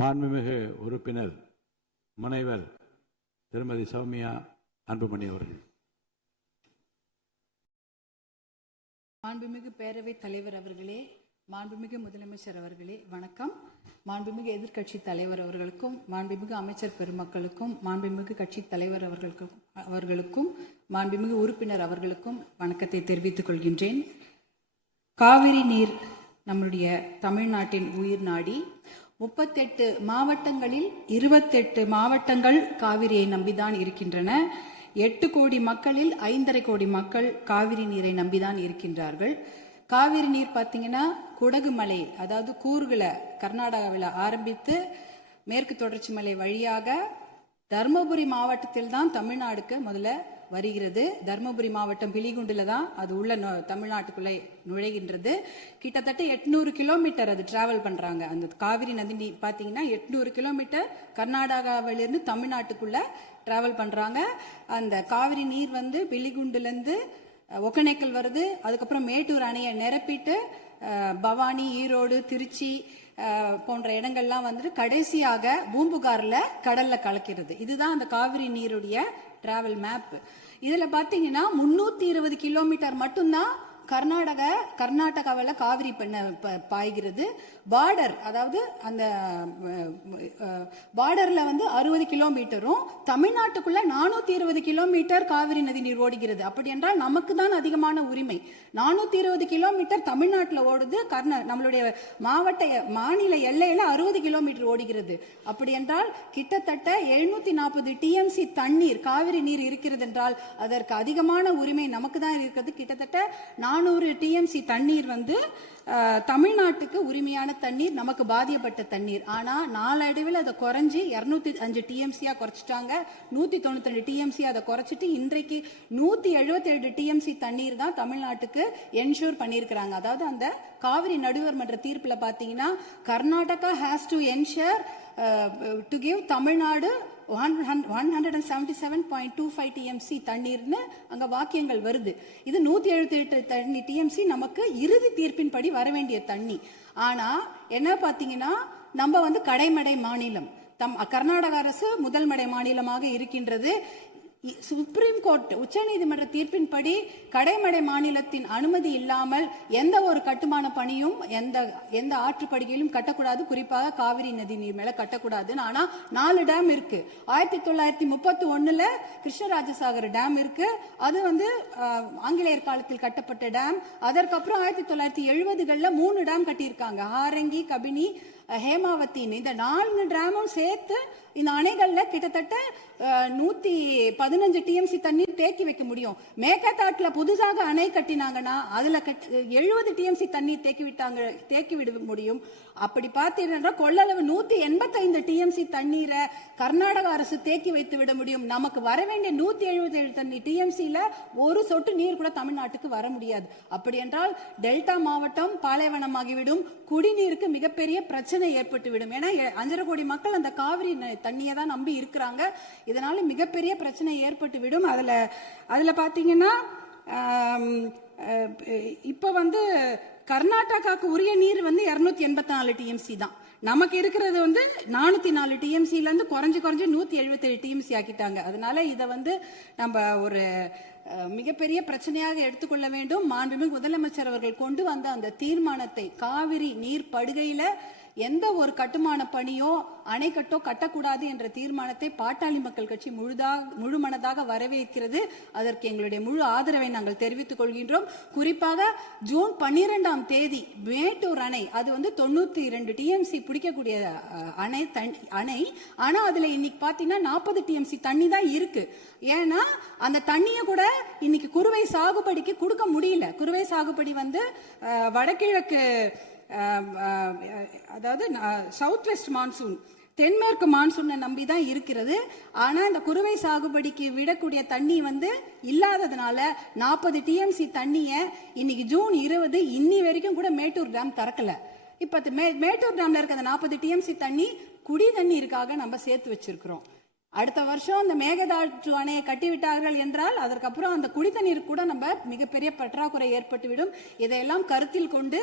மாண்புமிகு உறுப்பினர் முனைவர் திருமதி சௌமியா அன்புமணி அவர்கள். மாண்புமிகு பேரவைத் தலைவர் அவர்களே, மாண்புமிகு முதலமைச்சர் அவர்களே வணக்கம். மாண்புமிகு எதிர்க்கட்சி தலைவர் அவர்களுக்கும், மாண்புமிகு அமைச்சர் பெருமக்களுக்கும், மாண்புமிகு கட்சி தலைவர் அவர்களுக்கும், மாண்புமிகு உறுப்பினர் அவர்களுக்கும் வணக்கத்தை தெரிவித்துக் கொள்கின்றேன். காவிரி நீர் நம்முடைய தமிழ்நாட்டின் உயிர் நாடி. 38 மாவட்டங்களில் 28 மாவட்டங்கள் காவிரியை நம்பிதான் இருக்கின்றன. 8 கோடி மக்களில் 5.5 கோடி மக்கள் காவிரி நீரை நம்பிதான் இருக்கின்றார்கள். காவிரி நீர் பார்த்தீங்கன்னா குடகு மலை, அதாவது கூர்குல கர்நாடகாவில் ஆரம்பித்து மேற்கு தொடர்ச்சி மலை வழியாக தர்மபுரி மாவட்டத்தில் தான் தமிழ்நாடுக்கு முதல்ல வருகிறது. தர்மபுரி மாவட்டம் பிலிகுண்டுல தான் அது உள்ள தமிழ்நாட்டுக்குள்ளே நுழைகின்றது. கிட்டத்தட்ட 800 கிலோமீட்டர் அது டிராவல் பண்றாங்க. அந்த காவிரி நதி பார்த்தீங்கன்னா 800 கிலோமீட்டர் கர்நாடகாவிலிருந்து தமிழ்நாட்டுக்குள்ள டிராவல் பண்றாங்க. அந்த காவிரி நீர் வந்து பிலிகுண்டுலேருந்து ஒகேனக்கல் வருது. அதுக்கப்புறம் மேட்டூர் அணையை நிரப்பிட்டு பவானி, ஈரோடு, திருச்சி போன்ற இடங்கள்லாம் வந்துட்டு கடைசியாக பூம்புகார்ல கடல்ல கலக்கிறது. இதுதான் அந்த காவிரி நீருடைய டிராவல் மேப். இதுல பாத்தீங்கன்னா 320 கிலோமீட்டர் மட்டும்தான் கர்நாடகாவில் காவிரி பாய்கிறது. பார்டர், அதாவது அந்த பார்டர்ல வந்து 60 கிலோமீட்டரும் தமிழ்நாட்டுக்குள்ள 420 கிலோமீட்டர் காவிரி நதி நீர் ஓடுகிறது. அப்படி என்றால் நமக்கு தான் அதிகமான உரிமை. 420 கிலோமீட்டர் தமிழ்நாட்டில் ஓடுது, நம்மளுடைய மாநில எல்லையில 60 கிலோமீட்டர் ஓடுகிறது. அப்படி என்றால் கிட்டத்தட்ட 740 டிஎம்சி தண்ணீர், காவிரி நீர் இருக்கிறது என்றால் அதற்கு அதிகமான உரிமை நமக்கு தான் இருக்கிறது. கிட்டத்தட்ட 400 டிஎம்சி தண்ணீர் வந்து தமிழ்நாட்டுக்கு உரிமையான தண்ணீர், நமக்கு பாதிக்கப்பட்ட தண்ணீர். ஆனா நாளடைவில் அதை குறைஞ்சி 205 டிஎம்சியா குறைச்சிட்டாங்க. 192 டிஎம்சி அதை குறைச்சிட்டு இன்றைக்கு 177 டிஎம்சி தண்ணீர் தான் தமிழ்நாட்டுக்கு என்ஷூர் பண்ணியிருக்கிறாங்க. அதாவது அந்த காவிரி நடுவர் மன்ற தீர்ப்புல பாத்தீங்கன்னா Karnataka has to ensure to give Tamil Nadu 177.25 TMC தண்ணீர்னு அங்க வாக்கியங்கள் வருது. இது 178 டிஎம்சி நமக்கு இறுதி தீர்ப்பின்படி வர வேண்டிய தண்ணி. ஆனா என்ன பாத்தீங்கன்னா நம்ம வந்து கடைமடை மாநிலம், கர்நாடக அரசு முதல் மடை மாநிலமாக இருக்கின்றது. சுப்ரீம் கோர்ட் உச்சநீதிமன்ற தீர்ப்பின்படி கடைமடை மாநிலத்தின் அனுமதி இல்லாமல் எந்த ஒரு கட்டுமான பணியும் எந்த ஆற்றுப்படுகையிலும் கட்டக்கூடாது. குறிப்பாக காவிரி நதி நீர் மேல கட்டக்கூடாது. ஆனா 4 டேம் இருக்கு. 1931 கிருஷ்ணராஜசாகர் டேம் இருக்கு. அது வந்து ஆங்கிலேயர் காலத்தில் கட்டப்பட்ட டேம். அதற்கப்புறம் 1970களில் 3 டேம் கட்டியிருக்காங்க. ஹாரங்கி, கபினி, ஹேமாவத்தின்னு. இந்த 4 டேமும் சேர்த்து இந்த அணைகள்ல கிட்டத்தட்ட 115 டிஎம்சி தண்ணீர் தேக்கி வைக்க முடியும். மேகதாட்டுல புதுசாக அணை கட்டினாங்கன்னா அதுல 70 டிஎம்சி தண்ணீர் தேக்கி விட முடியும். அப்படி பார்த்தீங்கன்னா கொள்ளளவு 185 டிஎம்சி தண்ணீரை கர்நாடக அரசு தேக்கி வைத்து விட முடியும். நமக்கு வர வேண்டிய 177 டிஎம்சில ஒரு சொட்டு நீர் கூட தமிழ்நாட்டுக்கு வர முடியாது. அப்படி என்றால் டெல்டா மாவட்டம் பாலைவனமாகிவிடும். குடிநீருக்கு மிகப்பெரிய பிரச்சனை ஏற்பட்டுவிடும். ஏன்னா 5.5 கோடி மக்கள் அந்த காவிரி தண்ணியை தான் நம்பி இருக்கிறாங்க. இதனால மிகப்பெரிய பிரச்சனை ஏற்பட்டு விடும். அதுல பாத்தீங்கன்னா இப்ப வந்து கர்நாடகாவுக்கு உரிய நீர் வந்து 284 டிஎம்சி தான். நமக்கு இருக்கிறது வந்து 404 டிஎம்சில இருந்து குறைஞ்சு 177 டிஎம்சி ஆக்கிட்டாங்க. அதனால இதை வந்து நம்ம ஒரு மிகப்பெரிய பிரச்சனையாக எடுத்துக்கொள்ள வேண்டும். மாண்புமிகு முதலமைச்சர் அவர்கள் கொண்டு வந்த அந்த தீர்மானத்தை, காவிரி நீர் படுகையில எந்த ஒரு கட்டுமான பணியோ அணைக்கட்டோ கட்டக்கூடாது என்ற தீர்மானத்தை பாட்டாளி மக்கள் கட்சி முழுமனதாக வரவேற்கிறது. அதற்கு எங்களுடைய முழு ஆதரவை நாங்கள் தெரிவித்துக் கொள்கின்றோம். குறிப்பாக ஜூன் 12ஆம் தேதி மேட்டூர் அணை, அது வந்து 92 டிஎம்சி பிடிக்கக்கூடிய அணை. ஆனா அதுல இன்னைக்கு பாத்தீங்கன்னா 40 டிஎம்சி தண்ணி தான் இருக்கு. ஏன்னா அந்த தண்ணியை கூட இன்னைக்கு குறுவை சாகுபடிக்கு கொடுக்க முடியல. குறுவை சாகுபடி வந்து வடகிழக்கு, அதாவது சவுத் வெஸ்ட் மான்சூன், தென்மேற்கு மான்சூனை நம்பி தான் இருக்கிறது. ஆனா இந்த குறுவை சாகுபடிக்கு விடக்கூடிய தண்ணி வந்து இல்லாததுனால 40 டிஎம்சி தண்ணிய இன்னைக்கு ஜூன் 20 இன்னி வரைக்கும் கூட மேட்டூர் டேம் திறக்கல. இப்ப மேட்டூர் டேம்ல இருக்க அந்த 40 டிஎம்சி தண்ணி குடி தண்ணீருக்காக நம்ம சேர்த்து வச்சிருக்கிறோம். அடுத்த வருஷம் அந்த மேகதாட்டு அணையை கட்டிவிட்டார்கள் என்றால் அதற்கப்புறம் அந்த குடித்தண்ணீர் கூட நம்ம மிகப்பெரிய பற்றாக்குறை ஏற்பட்டுவிடும். இதையெல்லாம் கருத்தில் கொண்டு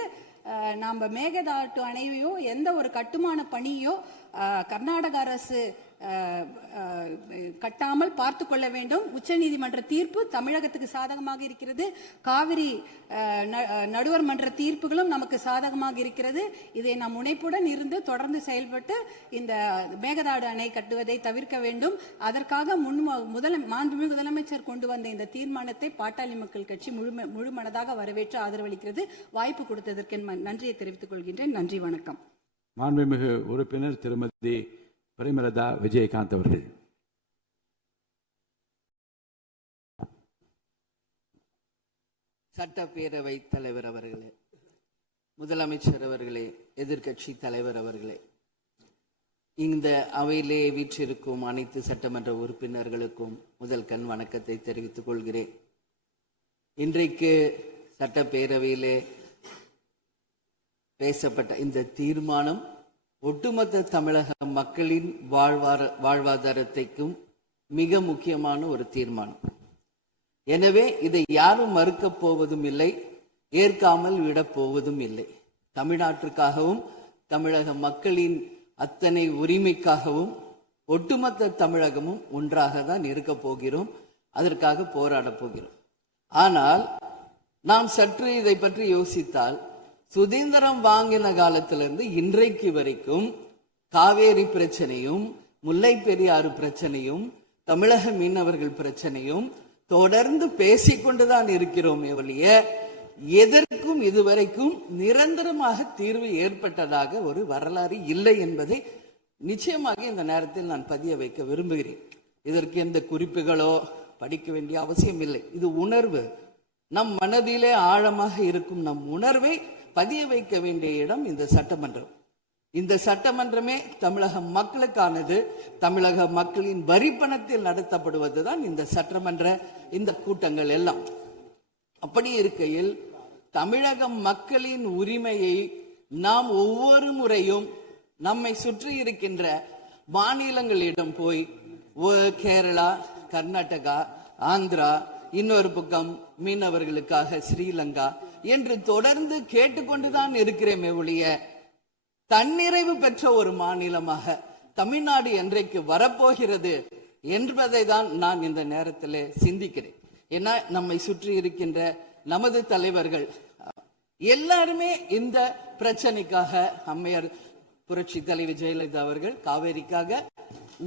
நம்ம மேகதாட்டு அணையோ எந்த ஒரு கட்டுமான பணியோ கர்நாடக அரசு கட்டாமல் பார்த்து கொள்ள வேண்டும். உச்சநீதிமன்ற தீர்ப்பு தமிழகத்துக்கு சாதகமாக இருக்கிறது. காவிரி நடுவர் மன்ற தீர்ப்புகளும் நமக்கு சாதகமாக இருக்கிறது. இதை நாம் முனைப்புடன் இருந்து தொடர்ந்து செயல்பட்டு இந்த மேகதாடு அணை கட்டுவதை தவிர்க்க வேண்டும். அதற்காக மாண்புமிகு முதலமைச்சர் கொண்டு வந்த இந்த தீர்மானத்தை பாட்டாளி மக்கள் கட்சி முழு மனதாக வரவேற்று ஆதரவளிக்கிறது. வாய்ப்பு கொடுத்ததற்கு நன்றியை தெரிவித்துக் கொள்கின்றேன். நன்றி, வணக்கம். மாண்புமிகு உறுப்பினர் திருமதி பிரேமலதா விஜயகாந்த் அவர்கள். சட்டப்பேரவை தலைவர் அவர்களே, முதலமைச்சர் அவர்களே, எதிர்க்கட்சி தலைவர் அவர்களே, இந்த அவையிலே வீற்றிருக்கும் அனைத்து சட்டமன்ற உறுப்பினர்களுக்கும் முதல் கண் வணக்கத்தை தெரிவித்துக் கொள்கிறேன். இன்றைக்கு சட்டப்பேரவையிலே பேசப்பட்ட இந்த தீர்மானம் ஒட்டுமொத்த தமிழக மக்களின் வாழ்வாதாரத்தைக்கும் மிக முக்கியமான ஒரு தீர்மானம். எனவே இதை யாரும் மறுக்கப் போவதும் இல்லை, ஏற்காமல் விடப் போவதும் இல்லை. தமிழ்நாட்டிற்காகவும் தமிழக மக்களின் அத்தனை உரிமைக்காகவும் ஒட்டுமொத்த தமிழகமும் ஒன்றாக தான் இருக்க போகிறோம். அதற்காக போராடப் போகிறோம். ஆனால் நாம் சற்று இதை பற்றி யோசித்தால், சுதந்திரம் வாங்கின காலத்திலிருந்து இன்றைக்கு வரைக்கும் காவேரி பிரச்சனையும் முல்லை பெரியாறு பிரச்சனையும் தமிழக மீனவர்கள் பிரச்சனையும் தொடர்ந்து பேசிக்கொண்டுதான் இருக்கிறோம். ஒழிய எதற்கும் இதுவரைக்கும் நிரந்தரமாக தீர்வு ஏற்பட்டதாக ஒரு வரலாறு இல்லை என்பதை நிச்சயமாக இந்த நேரத்தில் நான் பதிய வைக்க விரும்புகிறேன். இதற்கு எந்த குறிப்புகளோ படிக்க வேண்டிய அவசியம் இல்லை. இது உணர்வு, நம் மனதிலே ஆழமாக இருக்கும் நம் உணர்வை பதிய வைக்க வேண்டிய இடம் இந்த சட்டமன்றம். இந்த சட்டமன்றமே தமிழக மக்களுக்கானது. தமிழக மக்களின் வரி பணத்தில் நடத்தப்படுவதுதான் இந்த சட்டமன்ற இந்த கூட்டங்கள் எல்லாம். அப்படி இருக்கையில் தமிழக மக்களின் உரிமையை நாம் ஒவ்வொரு முறையும் நம்மை சுற்றி இருக்கின்ற மாநிலங்களிடம் போய் கேரளா, கர்நாடகா, ஆந்திரா, இன்னொரு பக்கம் மீனவர்களுக்காக ஸ்ரீலங்கா என்று தொடர்ந்து கேட்டுக்கொண்டுதான் இருக்கிறேன். ஒழிய தன்னிறைவு பெற்ற ஒரு மாநிலமாக தமிழ்நாடு என்றைக்கு வரப்போகிறது என்பதை தான் நான் இந்த நேரத்தில் சிந்திக்கிறேன். ஏன்னா நம்மை சுற்றி இருக்கின்ற நமது தலைவர்கள் எல்லாருமே இந்த பிரச்சனைக்காக, அம்மையார் புரட்சி தலைவி ஜெயலலிதா அவர்கள் காவேரிக்காக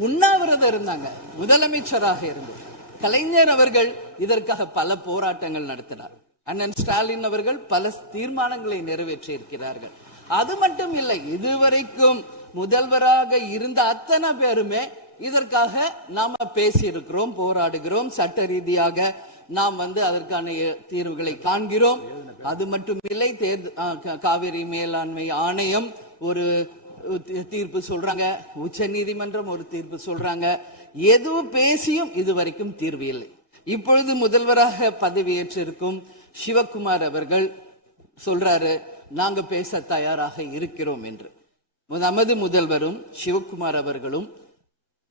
உண்ணாவிரதம் இருந்தாங்க, முதலமைச்சராக இருந்து. கலைஞர் அவர்கள் இதற்காக பல போராட்டங்கள் நடத்தினார். அண்ணன் ஸ்டாலின் அவர்கள் பல தீர்மானங்களை நிறைவேற்றி இருக்கிறார்கள். அது மட்டும் இல்லை, இதுவரைக்கும் முதல்வராக இருந்த அத்தனை பேருமே இதற்காக நாம பேசி இருக்கிறோம், போராடுகிறோம், சட்ட ரீதியாக நாம் அதற்கான தீர்வுகளை காண்கிறோம். அது மட்டும் இல்லை, காவிரி மேலாண்மை ஆணையம் ஒரு தீர்ப்பு சொல்றாங்க, உச்ச நீதிமன்றம் ஒரு தீர்ப்பு சொல்றாங்க. எதுவும் பேசியும் இதுவரைக்கும் தீர்வு இல்லை. இப்பொழுது முதல்வராக பதவியேற்றிருக்கும் சிவகுமார் அவர்கள் சொல்றாரு, நாங்க பேச தயாராக இருக்கிறோம் என்று. நமது முதல்வரும் சிவகுமார் அவர்களும்,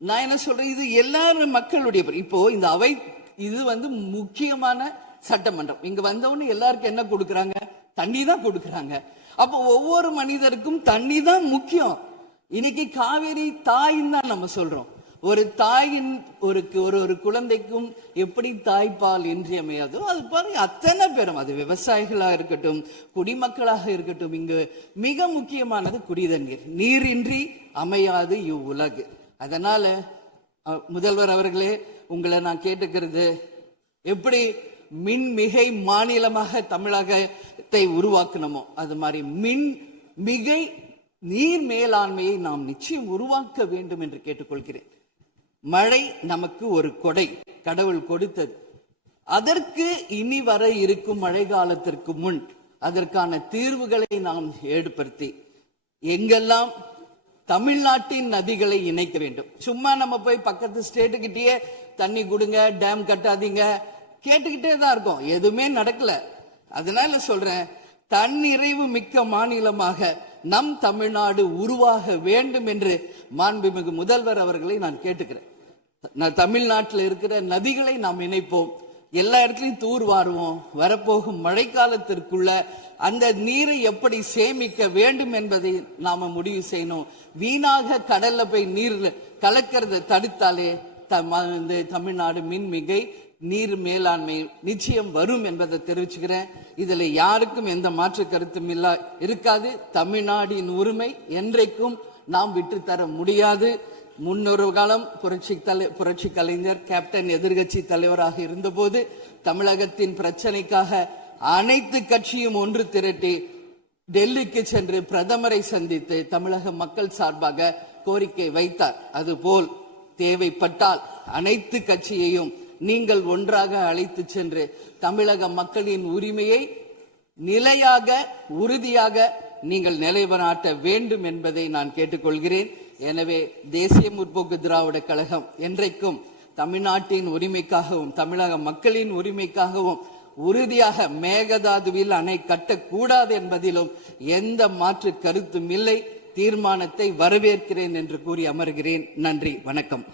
நான் என்ன சொல்றேன், இது எல்லாரும் மக்களுடைய, இப்போ இந்த அவை இது முக்கியமான சட்டமன்றம். இங்க வந்தவொன்னு எல்லாருக்கும் என்ன கொடுக்கறாங்க? தண்ணி தான் கொடுக்கறாங்க. அப்போ ஒவ்வொரு மனிதருக்கும் தண்ணி தான் முக்கியம். இன்னைக்கு காவேரி தாயின்னு தான் நம்ம சொல்றோம். ஒரு தாயின் ஒரு குழந்தைக்கும் எப்படி தாய்ப்பால் இன்றியமையாதோ அது பாருங்க, அத்தனை பேரும், அது விவசாயிகளா இருக்கட்டும், குடிமக்களாக இருக்கட்டும், இங்கு மிக முக்கியமானது குடிதண்ணீர். நீரின்றி அமையாது இவ்வுலகு. அதனால முதல்வர் அவர்களே, உங்களை நான் கேட்டுக்கிறது, எப்படி மின்மிகை மாநிலமாக தமிழகத்தை உருவாக்கணுமோ அது மாதிரி மின்மிகை நீர் மேலாண்மையை நாம் நிச்சயம் உருவாக்க வேண்டும் என்று கேட்டுக்கொள்கிறேன். மழை நமக்கு ஒரு கொடை, கடவுள் கொடுத்தது. அதற்கு இனி வர இருக்கும் மழை காலத்திற்கு முன் அதற்கான தீர்வுகளை நாம் ஏற்படுத்தி எங்கெல்லாம் தமிழ்நாட்டின் நதிகளை இணைக்க வேண்டும். சும்மா நம்ம போய் பக்கத்து ஸ்டேட்டுக்கிட்டே தண்ணி கொடுங்க, டேம் கட்டாதீங்க கேட்டுக்கிட்டே தான் இருக்கோம், எதுவுமே நடக்கல. அதனால சொல்றேன், தன்னிறைவு மிக்க மாநிலமாக நம் தமிழ்நாடு உருவாக வேண்டும் என்று மாண்புமிகு முதல்வர் அவர்களை நான் கேட்டுக்கிறேன். தமிழ்நாட்டில் இருக்கிற நதிகளை நாம் இணைப்போம். எல்லா இடத்துலயும் தூர் வாருவோம். வரப்போகும் மழைக்காலத்திற்குள்ள அந்த நீரை எப்படி சேமிக்க வேண்டும் என்பதை நாம முடிவு செய்யணும். வீணாக கடல்ல போய் நீர் கலக்கிறத தடுத்தாலே தமிழ்நாடு மின்மிகை நீர் மேலாண்மை நிச்சயம் வரும் என்பதை தெரிவிச்சுக்கிறேன். இதுல யாருக்கும் எந்த மாற்று கருத்தும் இருக்காது. தமிழ்நாடின் உரிமை என்றைக்கும் நாம் விட்டு தர முடியாது. முன்னொரு காலம் புரட்சி கலைஞர் கேப்டன் எதிர்கட்சி தலைவராக இருந்தபோது தமிழகத்தின் பிரச்சனைக்காக அனைத்து கட்சியும் ஒன்று திரட்டி டெல்லிக்கு சென்று பிரதமரை சந்தித்து தமிழக மக்கள் சார்பாக கோரிக்கை வைத்தார். அதுபோல் தேவைப்பட்டால் அனைத்து கட்சியையும் நீங்கள் ஒன்றாக அழைத்து சென்று தமிழக மக்களின் உரிமையை நிலையாக உறுதியாக நீங்கள் நிலைநாட்ட வேண்டும் என்பதை நான் கேட்டுக்கொள்கிறேன். எனவே தேசிய முற்போக்கு திராவிட கழகம் என்றைக்கும் தமிழ்நாட்டின் உரிமைக்காகவும் தமிழக மக்களின் உரிமைக்காகவும் உறுதியாக மேகதாதுவில் அணை கட்டக்கூடாது என்பதிலும் எந்த மாற்று கருத்தும் இல்லை. தீர்மானத்தை வரவேற்கிறேன் என்று கூறி அமர்கிறேன். நன்றி, வணக்கம்.